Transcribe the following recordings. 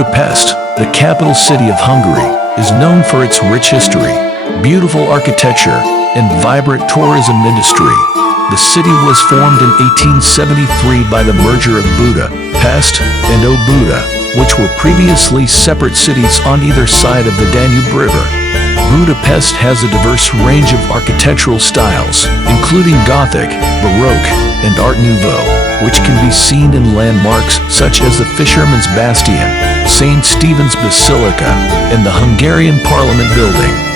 Budapest, the capital city of Hungary, is known for its rich history, beautiful architecture, and vibrant tourism industry. The city was formed in 1873 by the merger of Buda, Pest, and Óbuda, which were previously separate cities on either side of the Danube River. Budapest has a diverse range of architectural styles, including Gothic, Baroque, and Art Nouveau, which can be seen in landmarks such as the Fisherman's Bastion, St. Stephen's Basilica, and the Hungarian Parliament Building.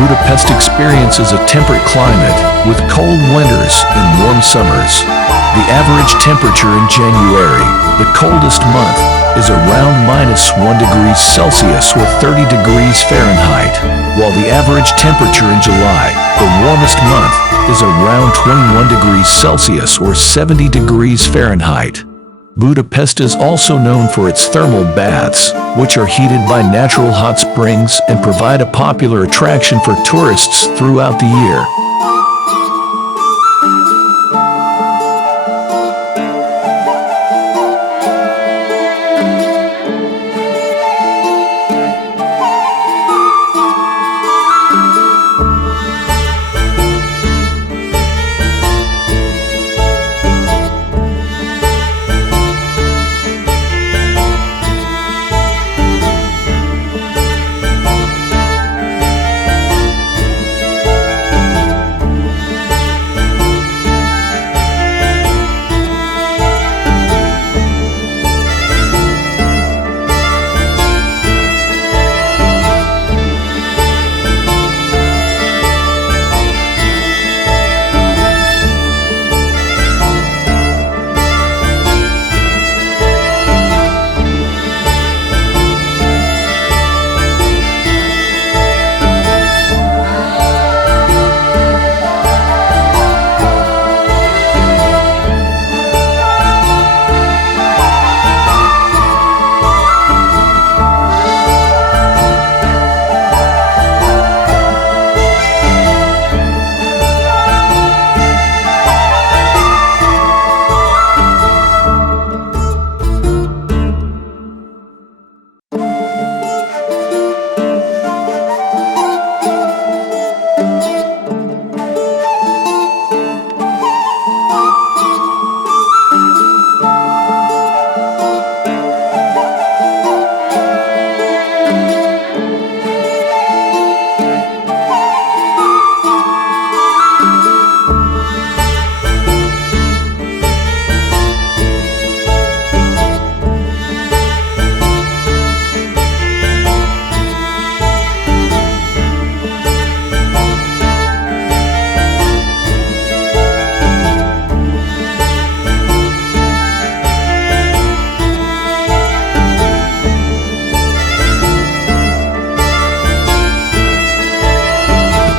Budapest experiences a temperate climate, with cold winters and warm summers. The average temperature in January, the coldest month, is around -1°C or 30 degrees Fahrenheit, while the average temperature in July, the warmest month, is around 21°C or 70 degrees Fahrenheit. Budapest is also known for its thermal baths, which are heated by natural hot springs and provide a popular attraction for tourists throughout the year.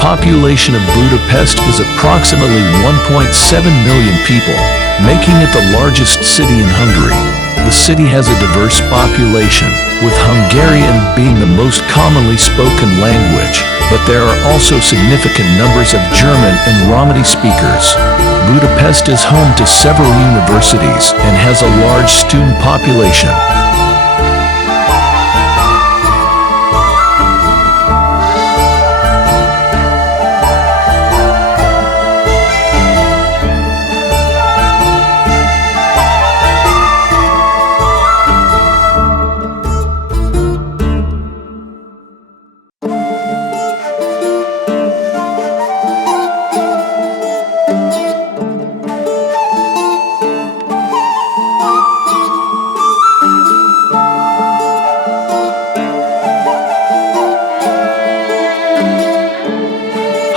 The population of Budapest is approximately 1.7 million people, making it the largest city in Hungary. The city has a diverse population, with Hungarian being the most commonly spoken language, but there are also significant numbers of German and Romani speakers. Budapest is home to several universities and has a large student population.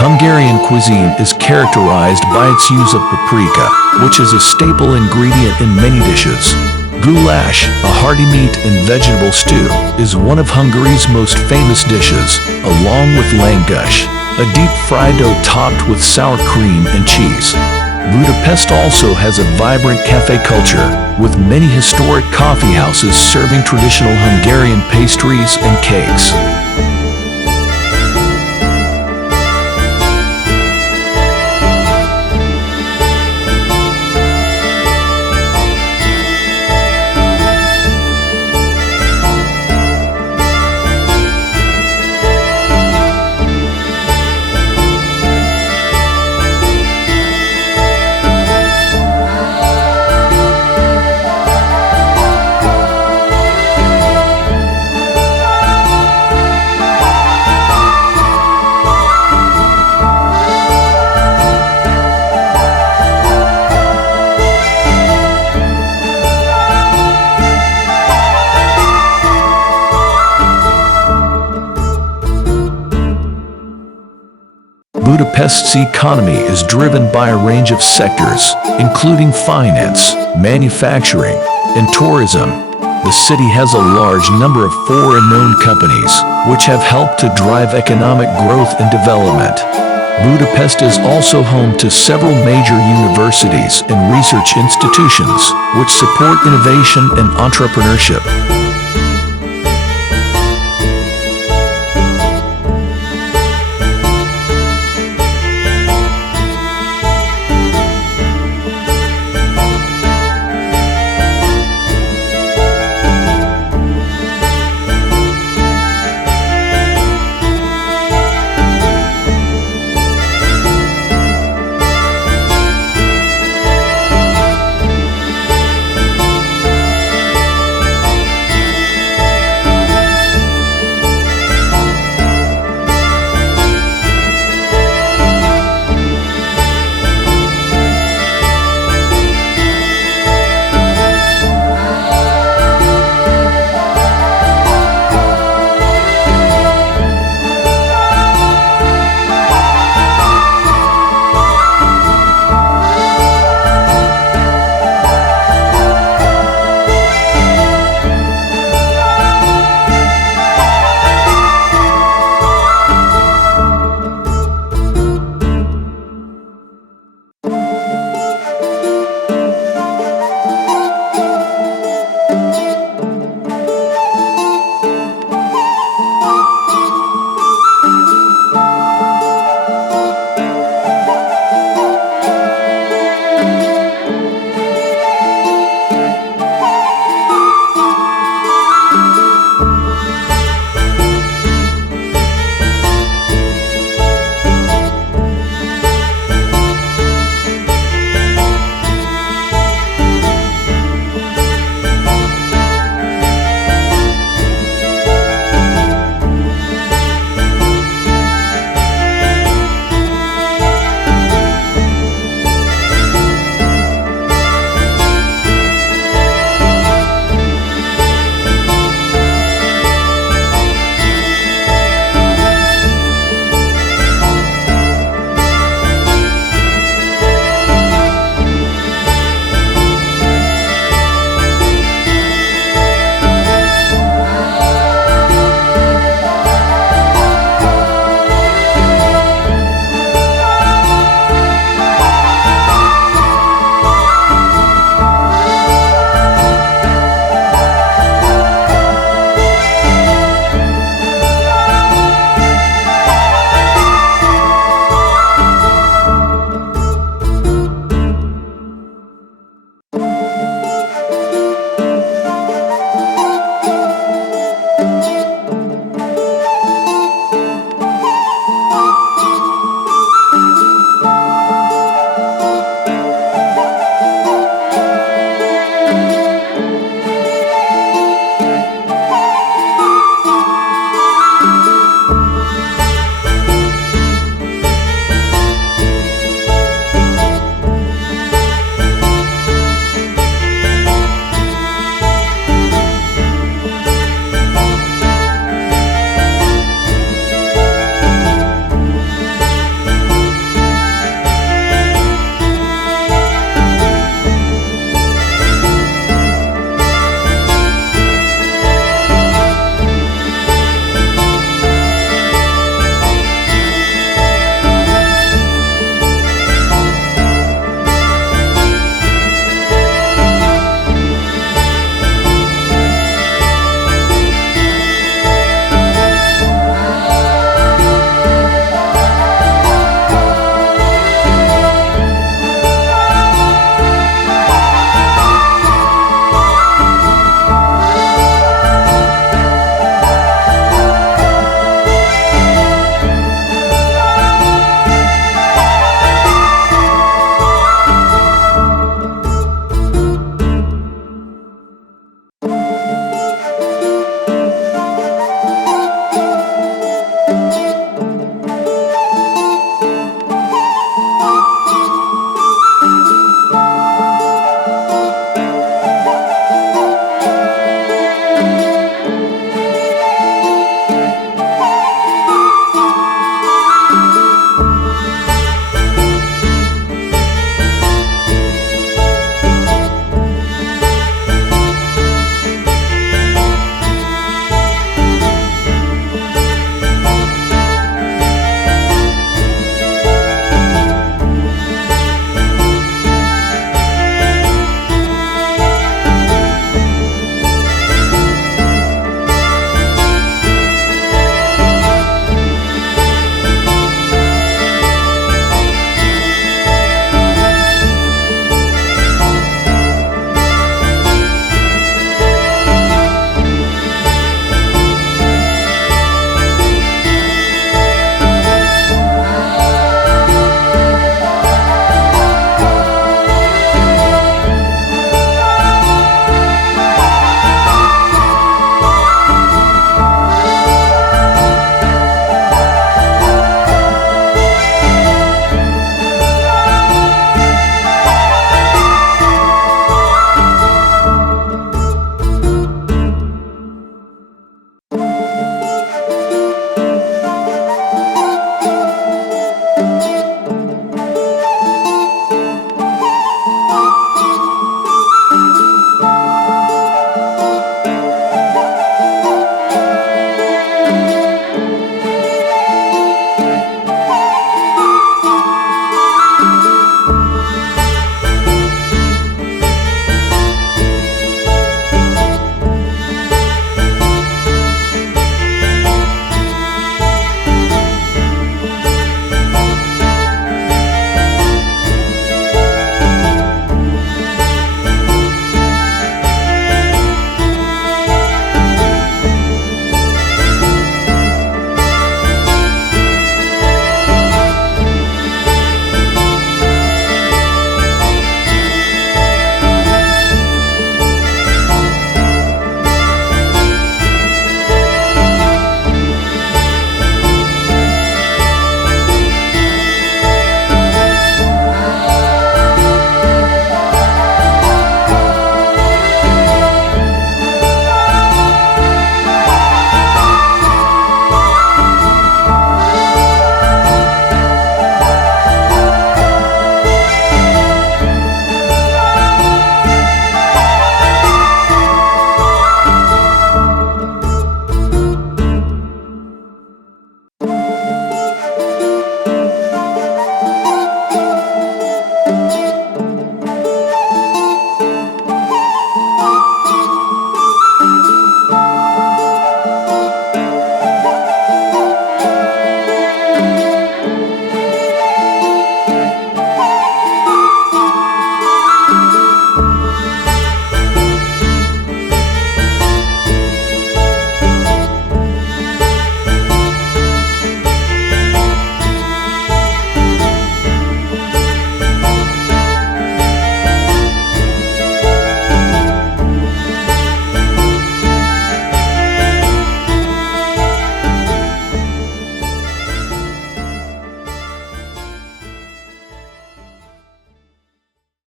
Hungarian cuisine is characterized by its use of paprika, which is a staple ingredient in many dishes. Goulash, a hearty meat and vegetable stew, is one of Hungary's most famous dishes, along with langush. a deep-fried dough topped with sour cream and cheese. Budapest also has a vibrant cafe culture, with many historic coffee houses serving traditional Hungarian pastries and cakes. Budapest's economy is driven by a range of sectors, including finance, manufacturing, and tourism. The city has a large number of foreign-owned companies, which have helped to drive economic growth and development. Budapest is also home to several major universities and research institutions, which support innovation and entrepreneurship.